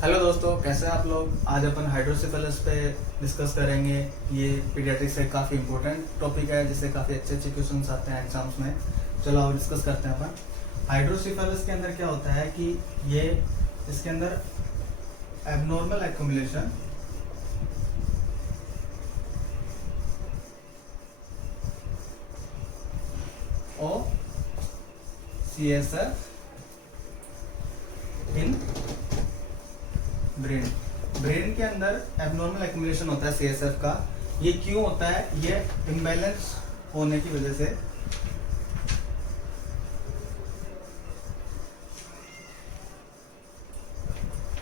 Hello दोस्तों, कैसे हैं आप लोग। आज अपन हाइड्रोसिफेलस पे डिस्कस करेंगे। ये पीडियाट्रिक्स से काफ़ी इंपॉर्टेंट टॉपिक है जिससे काफ़ी अच्छे अच्छे क्वेश्चन आते हैं एग्जाम्स में। चलो अब डिस्कस करते हैं अपन। हाइड्रोसिफेलस के अंदर क्या होता है कि ये इसके अंदर abnormal accumulation of CSF in brain के अंदर एबनॉर्मल एक्यूमुलेशन होता है CSF का। ये क्यों होता है? ये इम्बैलेंस होने की वजह से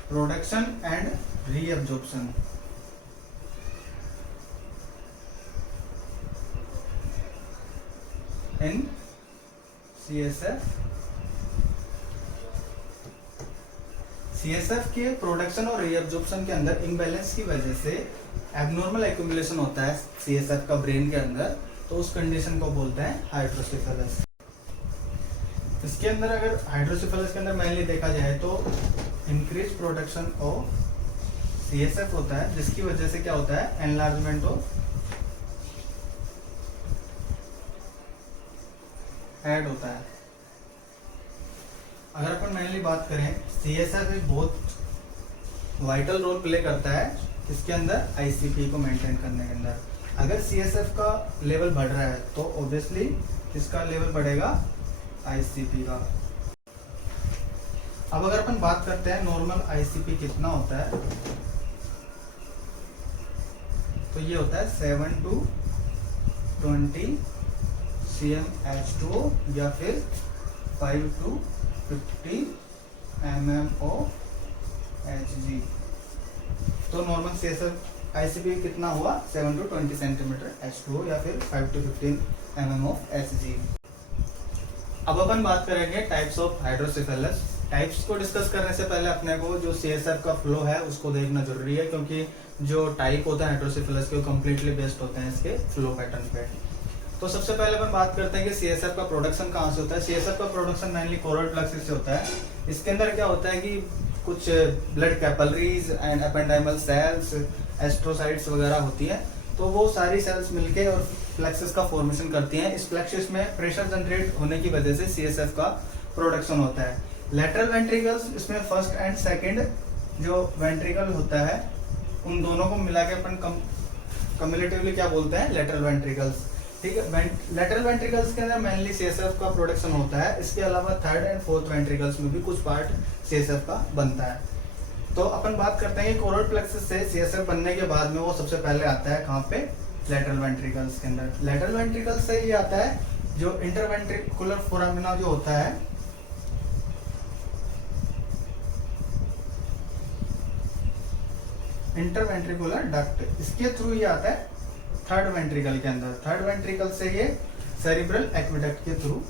production and reabsorption in CSF के प्रोडक्शन और रीअब्जॉर्प्शन के अंदर इम्बैलेंस की वजह से एबनॉर्मल एक्यूमुलेशन होता है CSF का ब्रेन के अंदर। तो उस कंडीशन को बोलते हैं हाइड्रोसिफेलस। इसके अंदर अगर हाइड्रोसिफेलस के अंदर मेनली देखा जाए तो इंक्रीज प्रोडक्शन ऑफ CSF होता है, जिसकी वजह से क्या होता है? एनलार्जमेंट ऑफ हेड होता है। अगर अपन मेनली बात करें, CSF एक बहुत वाइटल रोल प्ले करता है इसके अंदर ICP को मेंटेन करने के अंदर। अगर CSF का लेवल बढ़ रहा है तो ऑब्वियसली इसका लेवल बढ़ेगा ICP का। अब अगर अपन बात करते हैं नॉर्मल ICP कितना होता है, तो ये होता है 7 to 20 cmH2 या फिर 5 to 50 mm of Hg। तो नॉर्मल CSF ICP कितना हुआ? 7 to 20 सेंटीमीटर H2 या फिर 5 to 15 mm of Hg। अब अपन बात करेंगे टाइप्स ऑफ हाइड्रोसिफेलस। टाइप्स को डिस्कस करने से पहले अपने को जो CSF का फ्लो है उसको देखना जरूरी है, क्योंकि जो टाइप होता है हाइड्रोसिफेलस के वो कम्प्लीटली बेस्ड होते हैं इसके फ्लो पैटर्न पे। तो सबसे पहले अपन बात करते हैं कि CSF का प्रोडक्शन कहाँ से होता है। CSF का प्रोडक्शन मेनली कोरल प्लेक्सस से होता है। इसके अंदर क्या होता है कि कुछ blood capillaries and ependymal sales, astrocytes वगैरह होती है। तो वो सारी सेल्स मिलके और प्लेक्सस का फॉर्मेशन करती हैं। इस प्लेक्सस में प्रेशर जनरेट होने की वजह से CSF का प्रोडक्शन होता है। लेटरल वेंट्रिकल्स, इसमें फर्स्ट एंड सेकंड जो वेंट्रिकल होता है उन दोनों को मिला के अपन कम्युलेटिवली क्या बोलते हैं? Lateral ventricles. ठीक है। लेटरल वेंट्रिकल्स के अंदर मेनली CSF का प्रोडक्शन होता है। इसके अलावा थर्ड एंड फोर्थ वेंट्रिकल्स में भी कुछ पार्ट CSF का बनता है। तो अपन बात करते हैं कि कोरल प्लेक्सस से CSF बनने के बाद में वो सबसे पहले आता है कहाँ पे? लेटरल वेंट्रिकल्स के अंदर। लेटरल वेंट्रिकल्स से ये आता है जो इंटरवेंट्रिकुलर फोरामिना जो होता है, इंटरवेंट्रिकुलर डक्ट, इसके थ्रू ये आता है थर्ड वेंट्रिकल के अंदर। थर्ड वेंट्रिकल से ये सेरिब्रल एक्विडक्ट के थ्रू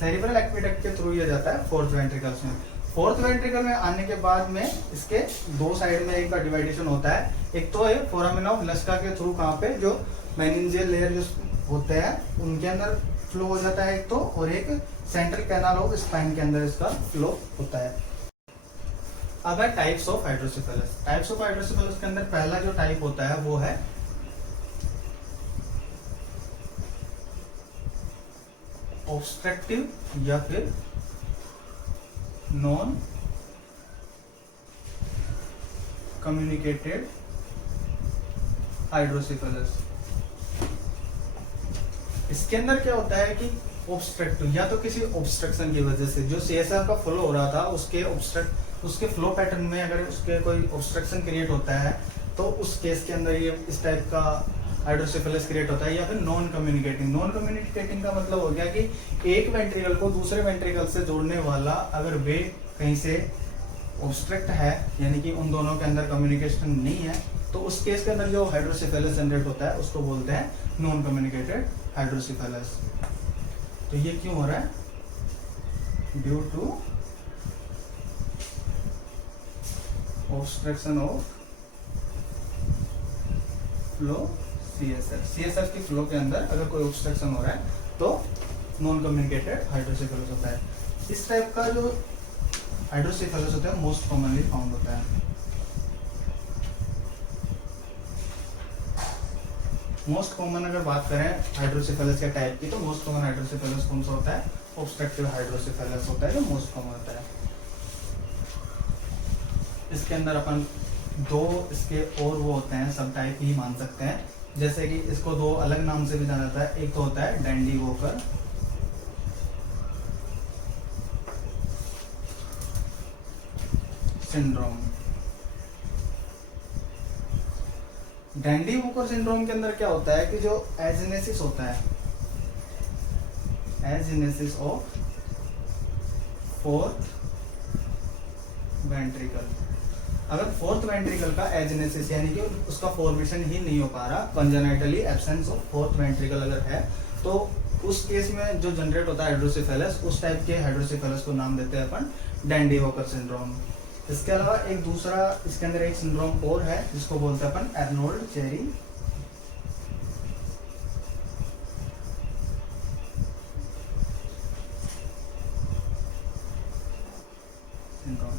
सेरिब्रल एक्विडक्ट के थ्रू ये जाता है फोर्थ वेंट्रिकल्स में। फोर्थ वेंट्रिकल में आने के बाद में इसके दो साइड में एक का डिवाइडेशन होता है। एक तो है फोरामिना ऑफ लस्का के थ्रू, कहाँ पे? जो मेनिंजियल लेयर जो होते हैं उनके अंदर फ्लो हो जाता है एक तो, और एक सेंट्रल कैनाल ऑफ स्पाइन के अंदर इसका फ्लो होता है। अब है types of hydrocephalus. Types of hydrocephalus के अंदर पहला जो टाइप होता है वो है ऑब्स्ट्रक्टिव या फिर नॉन कम्युनिकेटेड हाइड्रोसिफेलस। इसके अंदर क्या होता है कि ऑब्स्ट्रक्टिव या तो किसी ऑब्स्ट्रक्शन की वजह से जो CSF का फ्लो हो रहा था उसके फ्लो पैटर्न में अगर उसके कोई ऑब्स्ट्रक्शन क्रिएट होता है तो उस केस के अंदर ये इस टाइप का हाइड्रोसिफेलस क्रिएट होता है। या फिर नॉन कम्युनिकेटिंग। नॉन कम्युनिकेटिंग का मतलब हो गया कि एक वेंट्रिकल को दूसरे वेंट्रिकल से जोड़ने वाला अगर वे कहीं से ऑब्स्ट्रक्ट है, यानी कि उन दोनों के अंदर कम्युनिकेशन नहीं है, तो उस केस के अंदर जो हाइड्रोसिफेलस जनरेट होता है उसको बोलते हैं नॉन कम्युनिकेटेड हाइड्रोसिफेलस। तो ये क्यों हो रहा है? Due to obstruction of flow CSF की फ्लो के अंदर अगर कोई ऑब्स्ट्रक्शन हो रहा है तो नॉन कम्युनिकेटेड हाइड्रोसेफेलस होता है। इस टाइप का जो हाइड्रोसेफेलस होता है मोस्ट कॉमनली फाउंड होता है। मोस्ट कॉमन अगर बात करें हाइड्रोसेफेलस के टाइप की, तो मोस्ट कॉमन हाइड्रोसेफेलस कौन सा होता है? ऑब्स्ट्रक्टिव हाइड्रोसेफेलस होता है जो मोस्ट कॉमन होता है। इसके अंदर अपन दो इसके और वो होते हैं सब टाइप ही मान सकते हैं, जैसे कि इसको दो अलग नाम से भी जाना जाता है। एक तो होता है dandy walker syndrome. Dandy walker syndrome के अंदर क्या होता है कि जो एजिनेसिस होता है, एजिनेसिस ऑफ फोर्थ वेंट्रिकल, अगर फोर्थ वेंट्रिकल का एजिनेसिस यानी कि उसका फॉर्मेशन ही नहीं हो पा रहा, congenitally absence of fourth ventricle अगर है, तो उस केस में जो जनरेट होता है हाइड्रोसेफेलस, उस टाइप के हाइड्रोसेफेलस को नाम देते हैं अपन डैंडी वॉकर सिंड्रोम। इसके अलावा एक दूसरा इसके अंदर एक सिंड्रोम और है जिसको बोलते हैं अपन Arnold Chiari syndrome.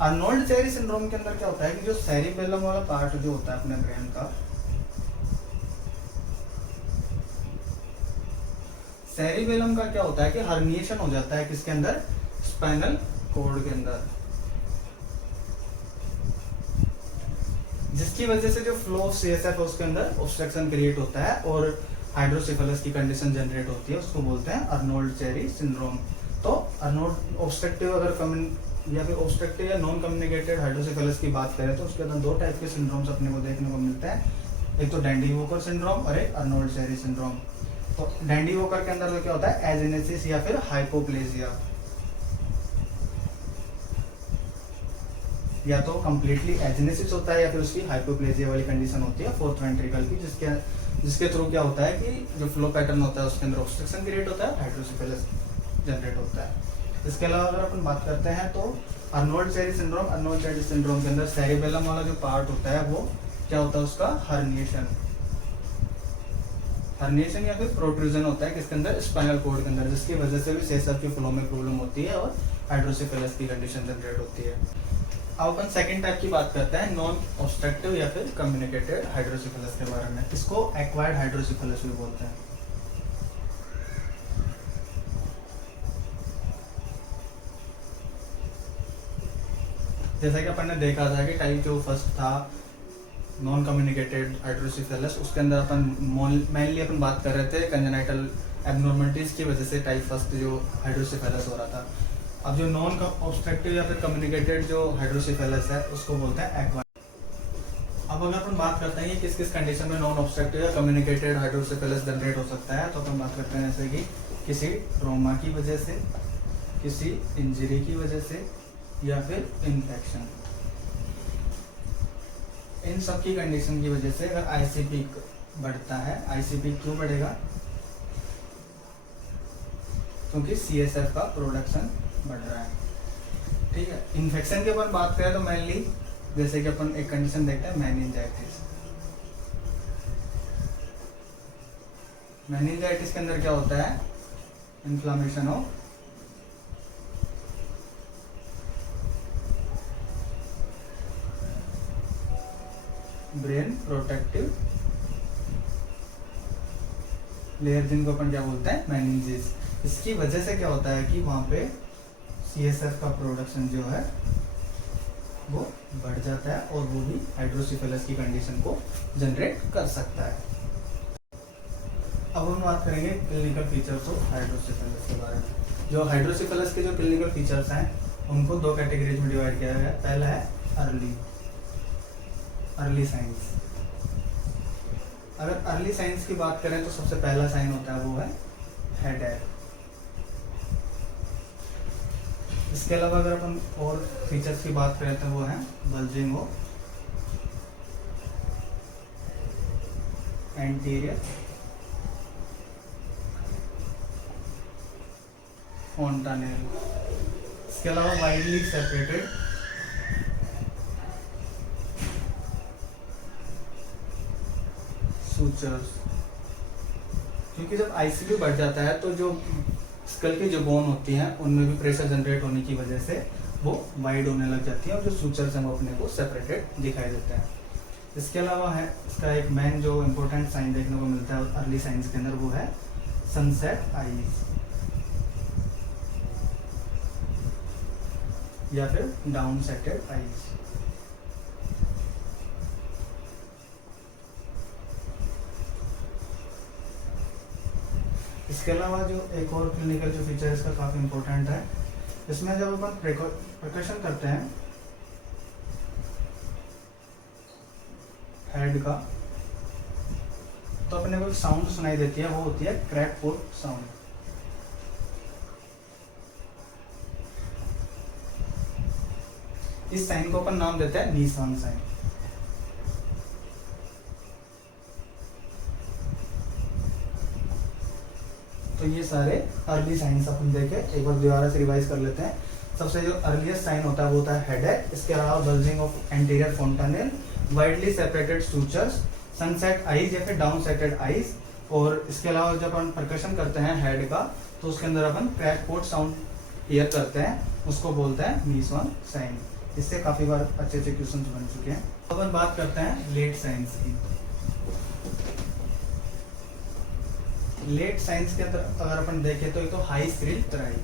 Arnold Chiari syndrome के अंदर क्या होता है कि जो सेरिबेलम वाला पार्ट जो होता है अपने ब्रेन का, सेरिबेलम का क्या होता है कि हर्निएशन हो जाता है किसके अंदर? स्पाइनल कॉर्ड के अंदर, जिसकी वजह से जो फ्लो ऑफ CSF है उसके अंदर ऑब्स्ट्रक्शन क्रिएट होता है और हाइड्रोसेफेलस की कंडीशन जनरेट होती है, उसको बोलते हैं अर्नोल्ड चेरी सिंड्रोम। तो अर्नोल्ड ऑब्स्ट्रक्टिव अगर या फिर ऑब्स्ट्रक्टिव या नॉन कम्युनिकेटेड हाइड्रोसेफेलस की बात करें तो उसके अंदर दो टाइप के सिंड्रोम्स अपने को देखने को मिलते हैं, एक तो डैंडी वॉकर सिंड्रोम और एक अर्नोल्ड चेरी सिंड्रोम। तो डैंडी वॉकर के अंदर तो क्या होता है? एजिनेसिस या फिर हाइपोप्लेजिया, या तो कंप्लीटली एजिनेसिस होता है या फिर उसकी हाइपोप्लेजिया वाली कंडीशन होती है फोर्थ वेंट्रिकल की, जिसके थ्रू क्या होता है कि जो फ्लो पैटर्न होता है उसके अंदर ऑब्स्ट्रक्शन क्रिएट होता है, हाइड्रोसेफेलस जनरेट होता है। इसके अलावा अगर अपन बात करते हैं तो Arnold Chiari syndrome, Arnold Chiari syndrome के अंदर सेरिबेलम वाला जो पार्ट होता है वो क्या होता है? उसका हर्निएशन, हर्निएशन या फिर प्रोट्रूजन होता है किसके अंदर? स्पाइनल कॉर्ड के अंदर, जिसकी वजह से भी CSF की फ्लो में प्रॉब्लम होती है और हाइड्रोसेफेलस की कंडीशन जनरेट होती है। अब अपन सेकंड टाइप की बात करते हैं नॉन ऑब्स्ट्रक्टिव या फिर कम्युनिकेटेड हाइड्रोसेफेलस के बारे में। इसको एक्वायर्ड हाइड्रोसेफेलस भी बोलते हैं। जैसा कि अपन ने देखा था कि टाइप जो फर्स्ट था नॉन कम्युनिकेटेड हाइड्रोसेफेलस, उसके अंदर अपन मेनली अपन बात कर रहे थे कंजेनाइटल एब्नॉर्मलिटीज की वजह से टाइप फर्स्ट जो हाइड्रोसेफेलस हो रहा था। अब जो नॉन ऑब्स्ट्रक्टिव या फिर कम्युनिकेटेड जो हाइड्रोसेफेलस है उसको बोलते हैं एक्वायर्ड। अब अगर अपन बात करते हैं कि किस किस कंडीशन में नॉन ऑब्स्ट्रक्टिव या कम्युनिकेटेड हाइड्रोसेफेलस जनरेट हो सकता है, तो अपन बात करते हैं जैसे कि किसी ट्रॉमा की वजह से, किसी इंजरी की वजह से या फिर इन्फेक्शन, इन सब की कंडीशन की वजह से अगर ICP बढ़ता है, ICP क्यों बढ़ेगा? क्योंकि CSF का प्रोडक्शन बढ़ रहा है। ठीक है, इन्फेक्शन की अपन बात करें तो मेनली जैसे कि अपन एक कंडीशन देखते हैं मेनिंजाइटिस। मेनिंजाइटिस के अंदर क्या होता है? Inflammation of brain protective layer, जिनको अपन क्या बोलते हैं? मेनिंजेस। इसकी वजह से क्या होता है कि वहां पे CSF का प्रोडक्शन जो है वो बढ़ जाता है और वो भी हाइड्रोसेफेलस की कंडीशन को जनरेट कर सकता है। अब हम बात करेंगे क्लिनिकल फीचर्स ऑफ हाइड्रोसेफेलस के बारे में। जो हाइड्रोसेफेलस के जो क्लिनिकल फीचर्स हैं उनको दो कैटेगरीज में डिवाइड किया गया है। पहला है अर्ली साइंस। अगर अर्ली साइंस की बात करें तो सबसे पहला साइन होता है वो है हेडेक। इसके अलावा अगर अपन और फीचर्स की बात करें तो वो है बल्जिंग ऑफ एंटीरियर फोंटानेल। इसके अलावा वाइडली सेपरेटेड सूचर्स, क्योंकि जब आईसीबी बढ़ जाता है तो जो स्कल की जो बोन होती हैं उनमें भी प्रेशर जनरेट होने की वजह से वो वाइड होने लग जाती है और जो सूचर्स हैं वो अपने को सेपरेटेड दिखाई देते हैं। इसके अलावा है इसका एक मेन जो इम्पोर्टेंट साइन देखने को मिलता है अर्ली साइंस के अंदर, वो है सनसेट आईज या फिर डाउन सेटेड आईज। इसके अलावा जो एक और क्लिनिकल जो फीचर इसका काफ़ी इम्पोर्टेंट है, इसमें जब अपन परकशन करते हैं हेड का तो अपने को एक साउंड सुनाई देती है, वो होती है क्रैकफोर्ड साउंड। इस साइन को अपन नाम देते हैं नीसान साइन। तो ये सारे अर्ली साइंस अपन देखे, एक बार दोबारा से रिवाइज कर लेते हैं। सबसे जो अर्लीस्ट साइन होता है वो होता है हेडेक। इसके अलावा bulging of anterior fontanelle, widely separated sutures, sunset eyes या फिर डाउन सेटेड आईज। और इसके अलावा जब अपन परकशन करते हैं हेड का तो उसके अंदर अपन क्रैकफोर्ड साउंड हियर करते हैं, उसको बोलते हैं नीसान साइन। इससे काफी बार अच्छे अच्छे क्वेश्चन बन चुके हैं। अपन बात करते हैं लेट साइंस की। लेट साइंस के अंदर अगर अपन देखें तो ये तो हाई श्रिल क्राई,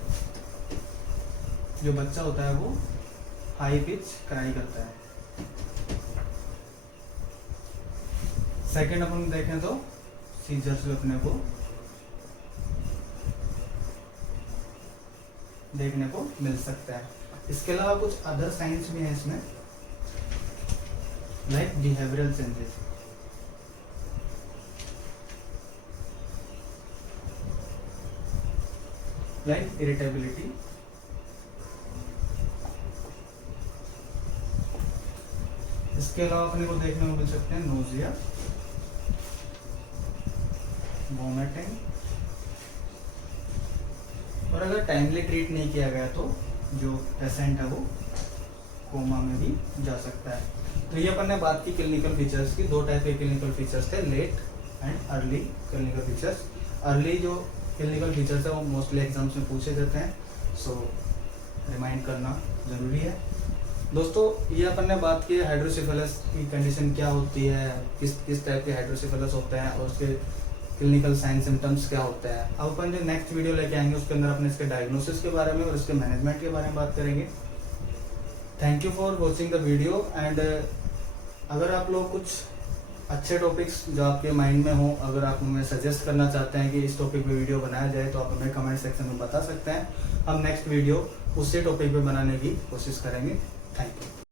जो बच्चा होता है वो हाई पिच क्राई करता है। सेकंड अपन देखें तो सीजर्स भी अपने को देखने को मिल सकता है। इसके अलावा कुछ अदर साइंस भी हैं इसमें, like behavioural changes, like irritability, इसके अलावा अपने को देखने को मिल सकते हैं नोजिया, वोमिटिंग, और अगर टाइमली ट्रीट नहीं किया गया तो जो पेशेंट है वो कोमा में भी जा सकता है। तो ये अपन ने बात की क्लिनिकल फीचर्स की। दो टाइप के क्लिनिकल फीचर्स थे, late and early clinical features. Early जो क्लिनिकल फीचर्स है वो मोस्टली एग्जाम्स में पूछे जाते हैं, सो रिमाइंड करना ज़रूरी है। दोस्तों ये अपन ने बात की हाइड्रोसिफेलस की कंडीशन क्या होती है, किस टाइप के हाइड्रोसिफेलस होते हैं और उसके क्लिनिकल साइन सिम्टम्स क्या होते हैं। अब अपन जो नेक्स्ट वीडियो लेके आएंगे उसके अंदर अपने इसके डायग्नोसिस के बारे में और इसके मैनेजमेंट के बारे में बात करेंगे। Thank you for watching the video. And अगर आप लोग कुछ अच्छे टॉपिक्स जो आपके माइंड में हो, अगर आप हमें सजेस्ट करना चाहते हैं कि इस टॉपिक पे वीडियो बनाया जाए तो आप हमें कमेंट सेक्शन में बता सकते हैं। हम नेक्स्ट वीडियो उसी टॉपिक पे बनाने की कोशिश करेंगे। Thank you.